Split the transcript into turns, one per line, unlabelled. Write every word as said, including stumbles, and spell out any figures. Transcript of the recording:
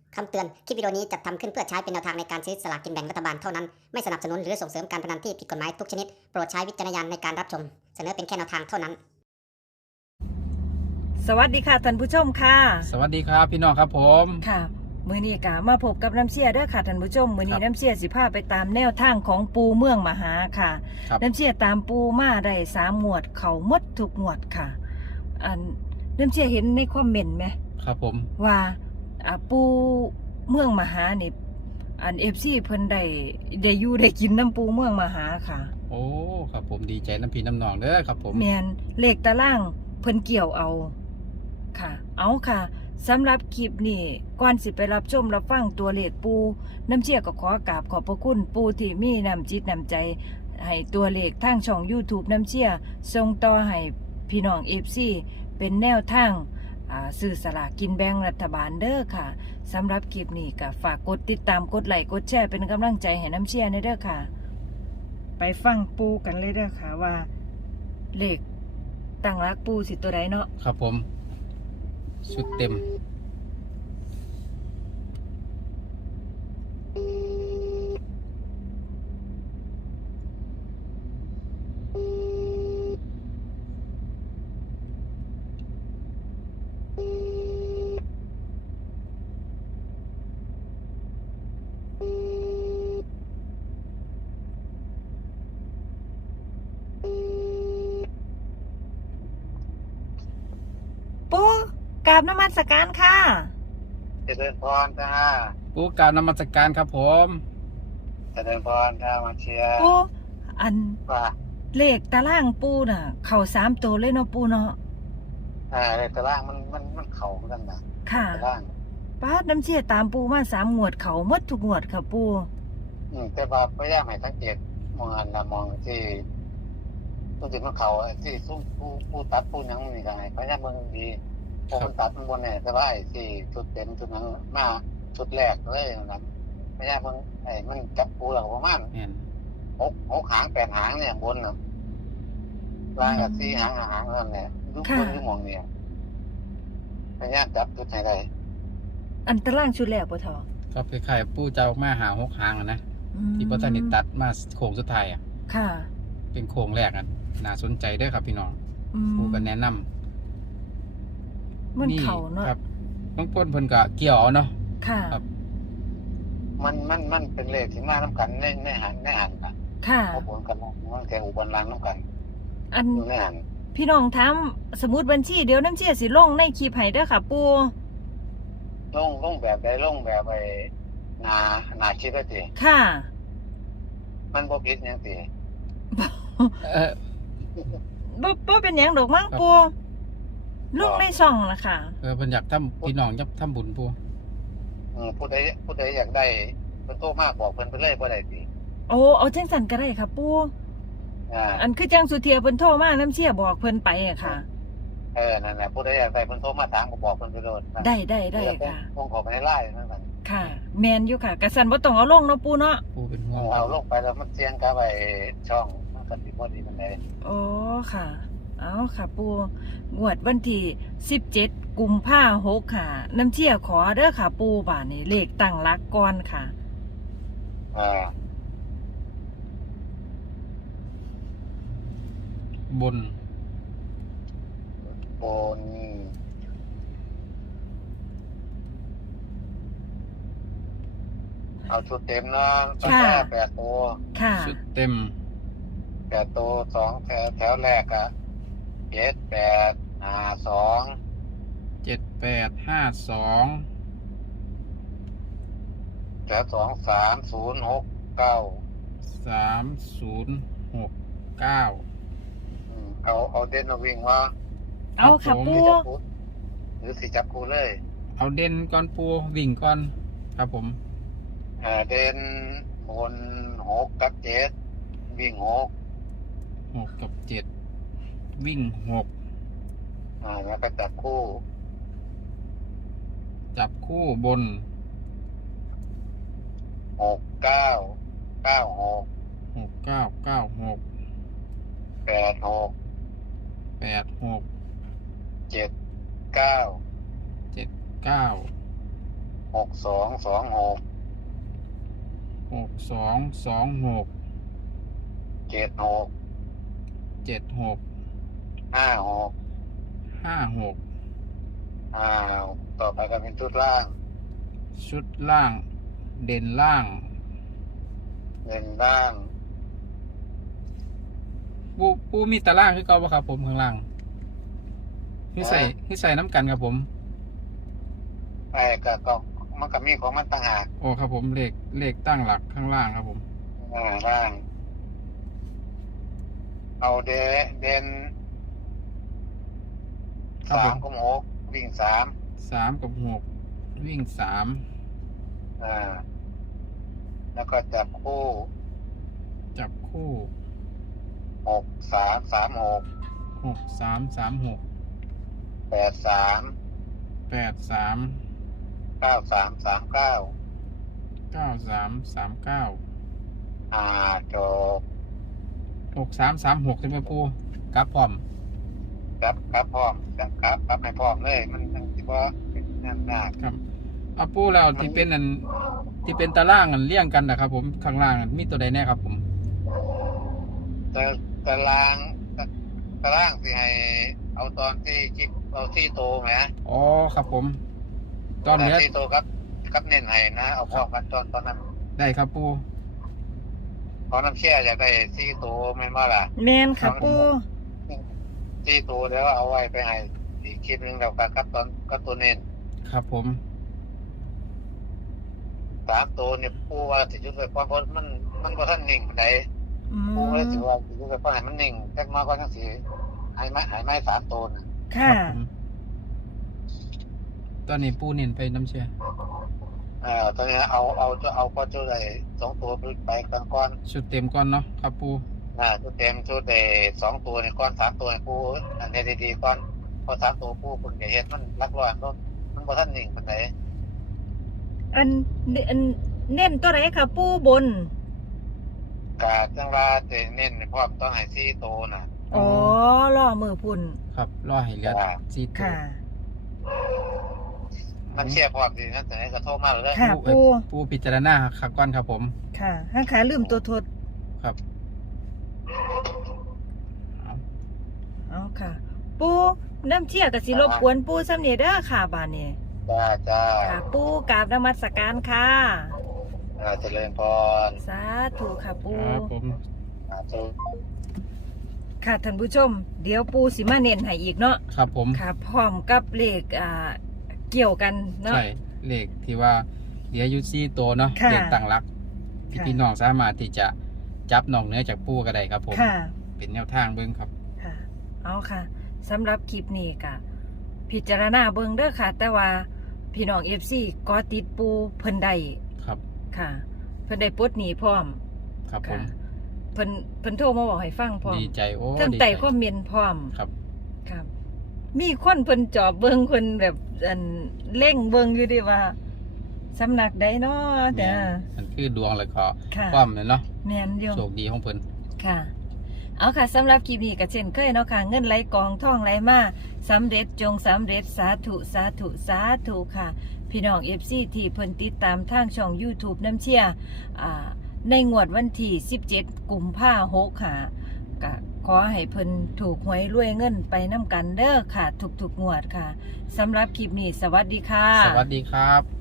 คำเตือน คลิปวิดีโอนี้จัดทำขึ้นเพื่อใช้เป็นแนวทางในการซื้อสลากกินแบ่งรัฐบาลเท่านั้น ไม่สนับสนุนหรือส่งเสริมการพนันที่ผิดกฎหมายทุกชนิด โปรดใช้วิจารณญาณในการรับชม เสนอเป็นแค่แนวทางเท่านั้น
สวัสดีค่ะท่านผู้ชมค่ะ
สวัสดีครับพี่น้องครับผม
ค่ะมื้อนี้ก็มาพบกับน้ำเชี่ยเด้อค่ะท่านผู้ชมมื้อนี้
ครับ
น้ำเชี่ยสิพาไปตามแนวทางของปูเมืองมหาค่ะ
ครับ
น้ำเชี่ยตามปูมาได้สามงวดเขาหมดทุกงวดค่ะ อันน้ำเชี่ยเห็นในคอมเมนต์ไหม
ครับผม
ว่าอ่าปูเมืองมหานี่อัน เอฟ ซี เพิ่นได้ได้อยู่ได้กินน้ำปูเมืองมหาค่ะ
โอ้ครับผมดีใจน้ำพี่น้ำนองเด้อครับผม
แมนเลขตารางเพิ่นเกี่ยวเอาค่ะ เอาค่ะสำหรับคลิปนี้ก่อนสิไปรับชมรับฟังตัวเลขปูน้ำเชี่ยก็ขอกราบขอบพระคุณปูที่มีน้ำจิตน้ำใจให้ตัวเลขทางช่อง YouTube น้ำเชี่ยส่งต่อให้พี่น้อง เอฟ ซี เป็นแนวทางอ่าซื้อสลากกินแบ่งรัฐบาลเด้อค่ะสำหรับคลิปนี้ก็ฝากกดติดตามกดไลค์กดแชร์เป็นกำลังใจให้น้ำเชี่ยในเด้อค่ะ ไปฟังปูกันเลยเด้อค่ะว่าเลขตั้งรักปูสิตัวใดเนาะ
ครับผมชุดเต็ม
ปูกราบนมัสการค่ะ
เจริญพรจ้า
ปูกรารนมัสการครับผม
เจริญพรจ้ามาเชียร์
ปูอัน
ว่า
เลขตารางปูน่ะ เข่าสามตัวเลยเนาะปูเนาะ
อ่าในตารางมันมันมันเข่าเหมือนกันนะ
ค่ะ
ตาราง
ป้าดน้ำเชี่ยตามปูมาสามงวดเขาหมดทุกงวดค่ะปู
อืมแต่ว่าพยายามให้สังเกตมองอันนะมองที่ตัวจิตมันเข่าอะที่ซุ้มผู้ผู้ตัดผู้หนังนี่ก็ให้พยายามมึงดีพอมันตัดมันบนเนี่ยแต่ว่าไอ้ที่ชุดเต็มชุดหนังมาชุดแรกเลยนะพยายามมึงไอ้มันจับปูหลักประมาณ
แม่น
หกหกหางแปดหางเนี่ยบนน่ะล่างกับสี่หางห้าหางนั่นแหละยุบบนยุบมองเนี่ยพยายามจับจุดไหนได้
อันตารางชุดแรกปะทอ
ครับคล้ายๆปูเจ้ามาหาหกหางอะนะ
อืม
ที่พระท่านได้ตัดมาโค้งสุดท้ายอ่ะ
ค่ะ
เป็นโค้งแรกอ่ะน่าสนใจเด้อครับพี่น้อง
อืม
ปูก็แนะนำ
มันเข่าเนาะ
ครับบางคนเพิ่นก็เกี่ยวเอาเนาะ
ค่ะ
ครับ
มันมันมันเป็นเลขที่มาน้ำกันในในหันในหันนะ
ค่ะ
พบกันมันแข่งอุบลรังน้ำกัน
อัน
อยู่ในหัน
พี่น้องถามสมุดบัญชีเดี๋ยวน้ำเชี่ยสิลงในคลิปให้เด้อค่ะปู
ลงลงแบบใดลงแบบไปนานาคิดได้ตี
ค่ะ
มันบ่ผิดหยังตี
เออ
บ่บ่เป็นหยังดอกมั้ง
ครับ
ปูลูกในช่องนะคะ
เออเพิ่นอยากทำพี่น้องอยากทำบุญปู
อืมผู้ใดผู้ใดอยากได้เพิ่นโตมากบอกเพิ่นไปเลยบ่ได้ตี
โอ้เอาจังสันก็ได้ค่ะปู
อ่า
อันคือจังสุเทียเพิ่นโทรมาน้ำเชี่ยบอกเพิ่นไปอะค่ะ
เออนั่นแหละผู้ใดอยากได้เพิ่นโทรมาถามก็บอกเพิ่นไปเลยนะ
ได้ได้ได้
เยว
ค่ะ
คงขอไปในไลน์นั่นแหละ
ค่ะ แมนอยู่ค่ะกระสันบ่ต้องเอาลงเนาะปูเนาะ
ปูเป็นห่วง
เอาลงไปแล้วมันเสียงกับไอ้ช่องมันก็สิบ่ดีปานใด
โอ้ค่ะ เอาค่ะปูงวดวันที่สิบเจ็ดกุมภาหกค่ะ น้ำเชี่ยขอเด้อค่ะปูบาทนี่เลขตั้งหลักก่อนค่ะ
อ่า
บน
บนเอาชุดเต็มเนาะตั้งแต่
ค่ะ
แปดตัว
ค่ะ
ชุดเต็ม
แปดตัวสองแถวแถวแรกอะเจ็ดแปดห้าสอง
เจ็ดแปดห้าสอง
แถวสองสามศูนย์หกเก้า
สามศูนย์หกเก้า
อืมเอาเอาเด่นเอาวิ่งว่า
เอาค่ะ
ผม
ปู
จับคู่หรือสิจับคู่เลย
เอาเด่นก่อนปูวิ่งก่อนครับผม
อ่าเด่นบนหกกับเจ็ดวิ่งหก
หกกับเจ็ดวิ่งหก
อ่าแล้วก็จับคู่
จับคู่บน
หกเก้าเก้าหก
หกเก้าเก้าหก
แปดหก
แปดหก
เจ็ดเก้า
เจ็ดเก้า
หหกสองสองหก
หกสองสองหก
เจ็ดหก
เจ็ดหก
ห้าหก
ห้าหก
อ้าวต่อไปก็เป็นชุดล่าง
ชุดล่าง เด่นล่าง
เล่นล่าง
ปูปูมีตารางคือเก่าป่ะครับผมข้างล่างที่ใส่ที่ใส่น้ำกันครับผม
ไอ้ก็ก็มันก็มีของมันต่างหาก
โอ้ครับผมเลขเลขตั้งหลักข้างล่างครับผม
อ่าล่าง เอาเดเดน
ครับ
สา
ผม ม
กับหกวิ่งสาม
สามกับหกวิ่งสาม
อ่า แล้วก็จับคู่
จับคู่
หกสามสามหก
หกสามสามหก
แปดสาม
แปดสาม
เก้าสามสามเก้า
เก้าสามสามเก้า
อ่าจบ
หกสามสามหกใช่ไหมปูกราฟพร้อม
ครับครับพร้อมครับครับครับให้พร้อมเลย มันมันที่ว่าเป็นงานยาก
ครับเอาปูแล้วที่เป็นอันที่เป็นตารางอันเลี่ยงกันนะครับผมข้างล่างอันมีตัวใดแน่ครับผม
แต่ตารางตารางที่ให้เอาตอนที่คลิปเอาที่โตไหม
อ๋อครับผม ตอนเหลือ
ที่โตครับครับเน้นให้นะ เอาพร้อมกันตอนตอนนั้น
ได้ครับปู
เพราะน้ำเชี่ยอยากได้ที่โตไม่นว่าล่ะ
แมนค่ะปู
ที่โตแล้วเอาไว้ไปให้อีกคลิปหนึงแล้วกันครับตอนก็ตัวเน้น
ครับผม
สามตัวเนี่ยปูว่าสิจุดไว้ก่อนเพราะมันมันบ่ทันนิ่งปานใด
อื
ปูเลย
ม
สิว่าสิจุดไว้ก่อนให้มันนิ่งจักมาก่อนจังสิให้ไม้ให้ไม้สามตัวน่ะ
ค่ะ
รับผมตอนนี้ปูเน้นไปน้ำเชื่อ
เอ่อตอนนี้เอาเอาจะเอาพอจุดได้สองตัวไปกันก่อน
ชุดเต็มก่อนเนาะครับปู
อ่าชุดเต็มชุดได้สองตัวนี่ก่อนสามตัวให้ปูอันนี้ดีๆก่อนพอสามตัวปูคุณก็เฮ็ดมันลักลอยมันมันบ่ทันนิ่งปานใด
อันอันเน้นตัวไหนค่ะปูบน
กาจังว่าจะเน้นพร้อมต้องให้สี่ตัวน่ะ
อ๋อล่อมือพุ่น
ครับรอให้เหลือ
ครับ
สี่ตัว
ค่ะ
มันเชียร์พร้อมสินั่นแต่ไหนก็โทรมาเลย
ค่ะ
ปูเอ่
ปู
อปูพิจารณาคักก่อนครับผม
ค่ะห้างขาลืมตัวทด
ครับเอา
เอาค่ะ ปูน้ำเชี่ยกับสิรบกวนปูซ้ำเนี่ยเด้อค่ะบานนี้
จ้าจ้า
ค่ะ ปูกราบนมัสการค่ะ
อ่าเจริญพร
สาธุค่ะปู
ครับผม
อ่าธุ
ค่ะท่านผู้ชม เดี๋ยวปูสิมาเน้นให้อีกเนาะ
ครับผม
ค่ะ พร้อมกับเลขอ่าเกี่ยวกันเนาะ
ใช่เลขที่ว่าเหลืออยู่สี่ตัวเนาะ
ค่ะ
เลขต่างหลักที่
ค่ะ
พี่น้องสามารถที่จะจับนอกเหนือจากปูก็ได้ครับผม
ค่ะ
เป็นแนวทางเบิ้งครับ
ค่ะ เอาค่ะสำหรับคลิปนี้ก็พิจารณาเบิ่งเด้อค่ะ แต่ว่าพี่น้อง เอฟ ซี ก็ติดปูเพิ่นได้
ครับ
ค่ะ เพิ่นได้ปลดหนี้พร้อม
ครับผม
ค่ะ เพิ่นเพิ่นโทรมาบอกให้ฟังพร้อม
ดีใจโอ้
เทั้ง
ดี
ไต่
ใจ
ก็เมนพร้อม
ครับ
ครับ มีคนเพิ่นจอบเบิ่งเพิ่นแบบอันเล่งเบิ่งอยู่ดิว่าสำนักใดเนาะแต่
มันคือดวงแล้วก็
ค่ะ
ความเลยเนาะ
แม่นอยู่
โชคดีของเพิ่น
ค่ะ เอาค่ะสำหรับคลิปนี้ก็เช่นเคยเนาะค่ะ เงินไหลกองท่องไหลมาสำเร็จจงสำเร็จสาธุสาธุสาธุค่ะ พี่น้อง เอฟ ซี ที่เพิ่นติดตามทางช่อง YouTube น้ำเชี่ยอ่าในงวดวันที่สิบเจ็ดกุมภาพันธ์หกค่ะก็ขอให้เพิ่นถูกหวยรวยเงินไปน้ำกันเด้อค่ะ ทุกๆงวดค่ะสำหรับคลิปนี้สวัสดีค่ะ
สวัสดีครับ